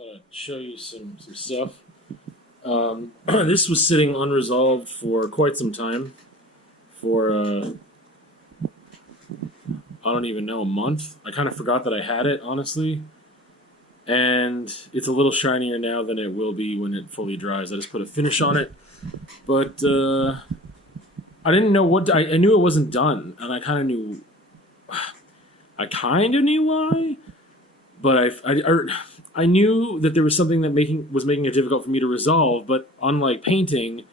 thought I'd show you some stuff. This was sitting unresolved for quite some time. For, I don't even know, a month. I kind of forgot that I had it, honestly. And it's a little shinier now than it will be when it fully dries. I just put a finish on it. But I didn't know what... I knew it wasn't done. And I kind of knew... I kind of knew why. But I knew that there was something that was making it difficult for me to resolve. But unlike painting,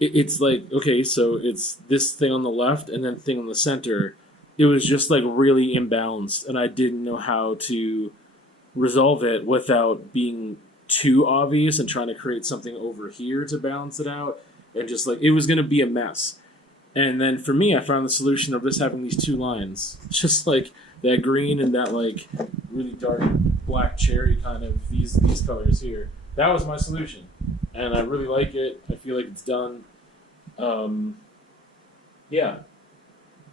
it's like, okay, so it's this thing on the left and then thing on the center. It was just like really imbalanced. And I didn't know how to resolve it without being too obvious and trying to create something over here to balance it out. And just like, it was going to be a mess. And then for me, I found the solution of just having these two lines. Just like that green and that like really dark black cherry kind of, these colors here. That was my solution. And I really like it. I feel like it's done. Yeah.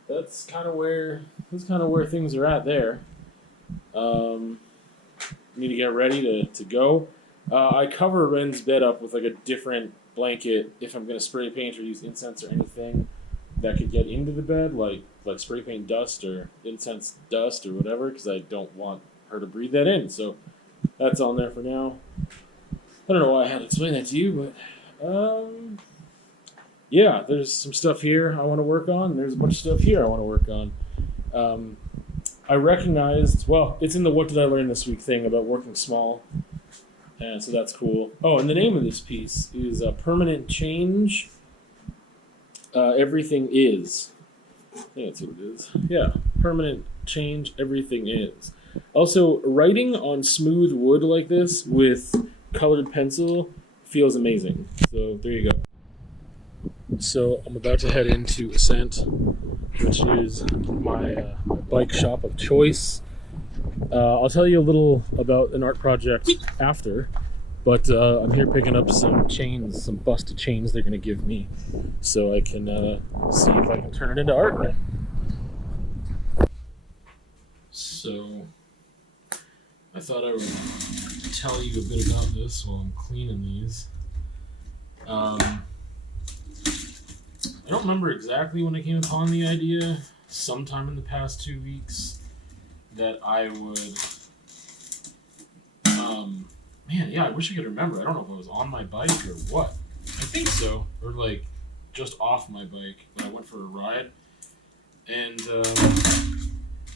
That's kind of where things are at there. Need to get ready to go. I cover Ren's bed up with like a different blanket if I'm going to spray paint or use incense or anything that could get into the bed, like spray paint dust or incense dust or whatever, because I don't want her to breathe that in. So that's on there for now. I don't know why I had to explain that to you, but yeah, there's some stuff here I want to work on. There's a bunch of stuff here I want to work on. I recognized, well, it's in the What Did I Learn This Week thing about working small, and so that's cool. Oh, and the name of this piece is Permanent Change, Everything Is. I think that's what it is. Yeah, Permanent Change, Everything Is. Also, writing on smooth wood like this with colored pencil feels amazing. So there you go. So I'm about to head into Ascent, which is my bike shop of choice. I'll tell you a little about an art project after, but I'm here picking up some chains, some busted chains they're going to give me, so I can see if I can turn it into art. So I thought I would tell you a bit about this while I'm cleaning these. I don't remember exactly when I came upon the idea, sometime in the past 2 weeks, that I would, I wish I could remember. I don't know if I was on my bike or what. I think so, or like just off my bike when I went for a ride. And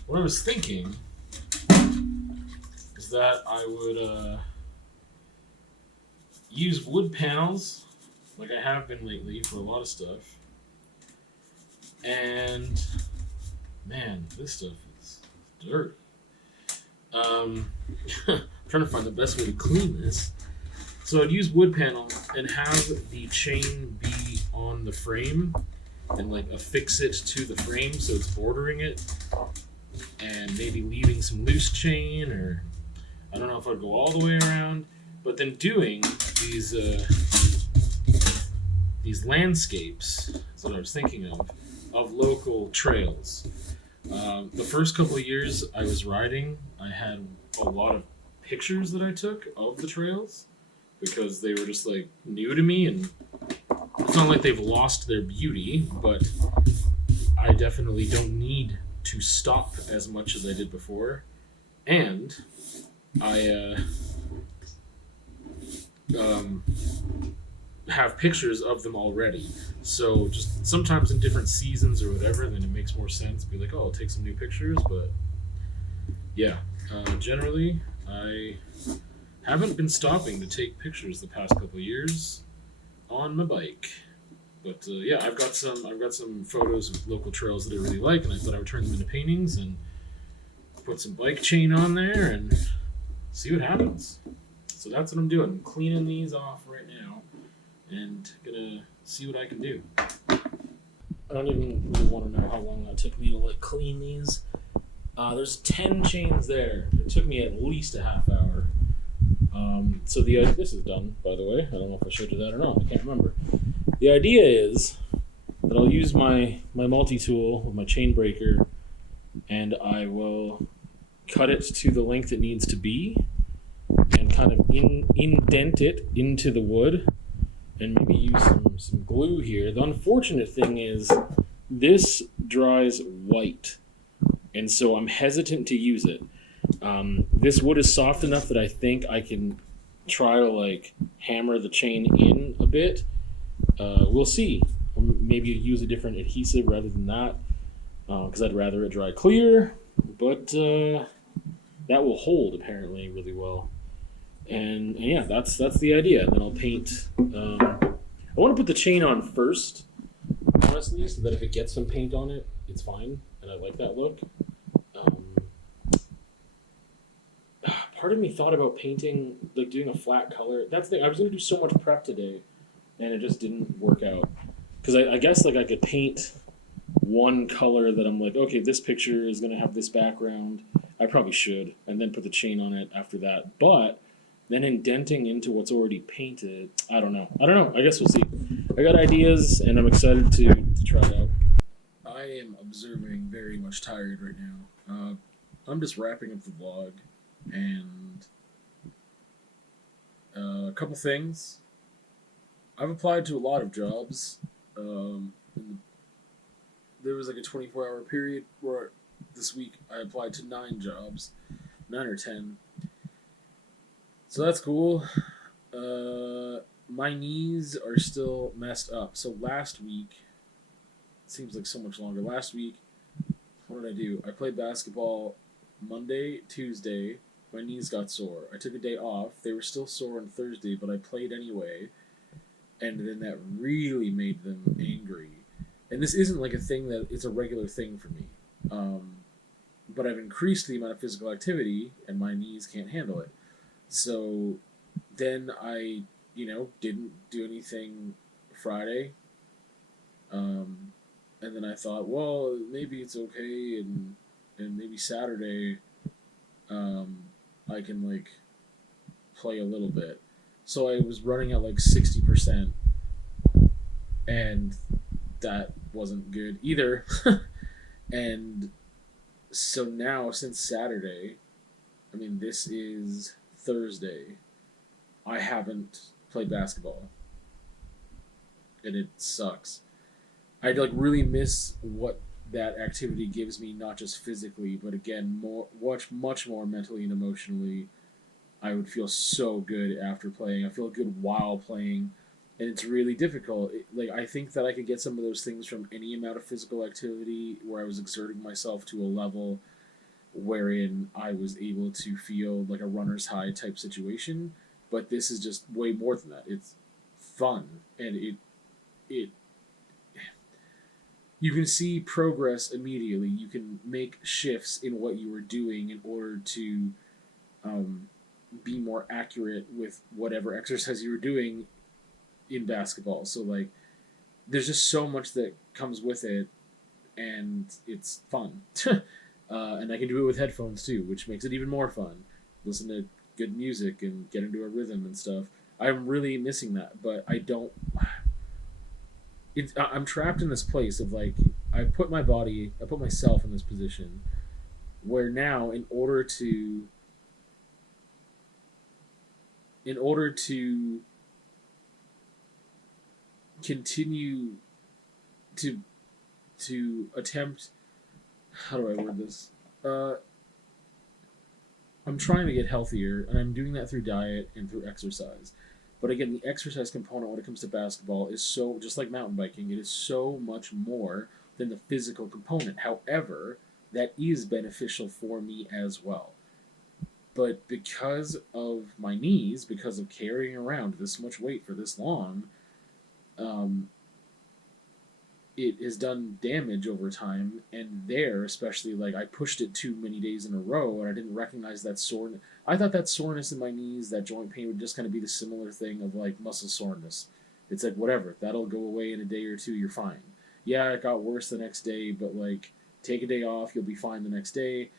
what I was thinking is that I would use wood panels, like I have been lately for a lot of stuff. And man, this stuff is dirt. I'm trying to find the best way to clean this. So I'd use wood panel and have the chain be on the frame and like affix it to the frame so it's bordering it, and maybe leaving some loose chain, or I don't know if I'd go all the way around, but then doing these landscapes is what I was thinking of local trails. The first couple of years I was riding, I had a lot of pictures that I took of the trails because they were just like new to me, and it's not like they've lost their beauty, but I definitely don't need to stop as much as I did before. And I have pictures of them already, so just sometimes in different seasons or whatever, then it makes more sense to be like, oh, I'll take some new pictures. But yeah, generally I haven't been stopping to take pictures the past couple of years on my bike. But yeah, I've got some photos of local trails that I really like, and I thought I would turn them into paintings and put some bike chain on there and see what happens. So that's what I'm doing. I'm cleaning these off right now and gonna see what I can do. I don't even really want to know how long that took me to like clean these. There's 10 chains there. It took me at least a half hour. So this is done, by the way. I don't know if I showed you that or not. I can't remember. The idea is that I'll use my multi-tool with my chain breaker, and I will cut it to the length it needs to be, and kind of indent it into the wood, and maybe use some glue here. The unfortunate thing is this dries white, and so I'm hesitant to use it. This wood is soft enough that I think I can try to like hammer the chain in a bit. We'll see. Or maybe use a different adhesive rather than that, because I'd rather it dry clear. But that will hold apparently really well. And yeah, that's the idea. And then I'll paint. I want to put the chain on first, honestly, so that if it gets some paint on it, it's fine, and I like that look. Part of me thought about painting, like doing a flat color. That's the thing. I was gonna do so much prep today, and it just didn't work out. Because I guess like I could paint one color that I'm like, okay, this picture is gonna have this background. I probably should, and then put the chain on it after that. But then indenting into what's already painted, I don't know. I guess we'll see. I got ideas, and I'm excited to try it out. I am observing very much tired right now. I'm just wrapping up the vlog, and a couple things. I've applied to a lot of jobs. There was like a 24-hour period where this week I applied to 9 jobs, 9 or 10. So that's cool. My knees are still messed up. So last week, it seems like so much longer. Last week, what did I do? I played basketball Monday, Tuesday. My knees got sore. I took a day off. They were still sore on Thursday, but I played anyway. And then that really made them angry. And this isn't like a thing that it's a regular thing for me. But I've increased the amount of physical activity, and my knees can't handle it. So then I, didn't do anything Friday. And then I thought, well, maybe it's okay, and maybe Saturday, I can like play a little bit. So I was running at like 60%, and that wasn't good either. And so now, since Saturday, this is Thursday, I haven't played basketball. And it sucks. I like really miss what that activity gives me, not just physically, but again, much more mentally and emotionally. I would feel so good after playing. I feel good while playing, and it's really difficult. I think that I could get some of those things from any amount of physical activity where I was exerting myself to a level wherein I was able to feel like a runner's high type situation. But this is just way more than that. It's fun, and it you can see progress immediately. You can make shifts in what you are doing in order to be more accurate with whatever exercise you were doing in basketball. So like, there's just so much that comes with it, and it's fun. And I can do it with headphones too, which makes it even more fun. Listen to good music and get into a rhythm and stuff. I'm really missing that, but I don't. I'm trapped in this place of like, I put myself in this position where now, in order to continue to attempt, how do I word this? I'm trying to get healthier, and I'm doing that through diet and through exercise. But again, the exercise component when it comes to basketball is so, just like mountain biking, it is so much more than the physical component. However, that is beneficial for me as well. But because of my knees, because of carrying around this much weight for this long, it has done damage over time. And there, especially, like, I pushed it too many days in a row, and I didn't recognize that soreness. I thought that soreness in my knees, that joint pain, would just kind of be the similar thing of like muscle soreness. It's like, whatever, that'll go away in a day or two, you're fine. Yeah, it got worse the next day, but like, take a day off, you'll be fine the next day.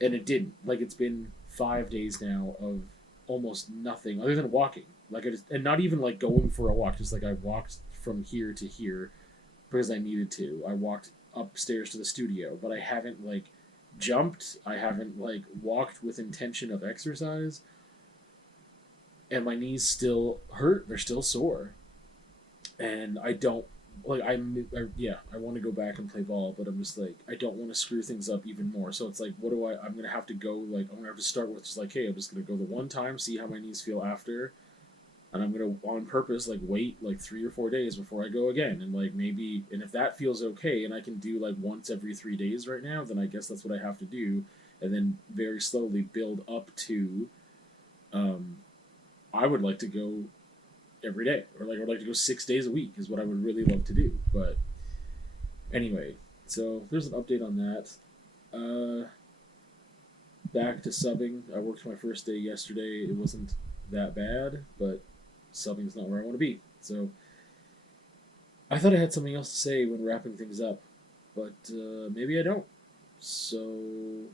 And it didn't. Like, it's been 5 days now of almost nothing other than walking. Like, and not even like going for a walk, just like I walked from here to here because I needed to. I walked upstairs to the studio, but I haven't like jumped. I haven't like walked with intention of exercise. and my knees still hurt. They're still sore, and I don't like. I want to go back and play ball, but I'm just like I don't want to screw things up even more. So it's like, what do I? I'm gonna have to go. Like I'm gonna have to start with just like, hey, I'm just gonna go the one time, see how my knees feel after, and I'm gonna on purpose like wait like 3 or 4 days before I go again, and like maybe, and if that feels okay, and I can do like once every 3 days right now, then I guess that's what I have to do, and then very slowly build up to. Um, I would like to go every day, or like I'd like to go 6 days a week is what I would really love to do. But anyway, so there's an update on that. Uh, Back to subbing. I worked my first day yesterday. It wasn't that bad, but subbing's not where I want to be. So I thought I had something else to say when wrapping things up, but maybe I don't. So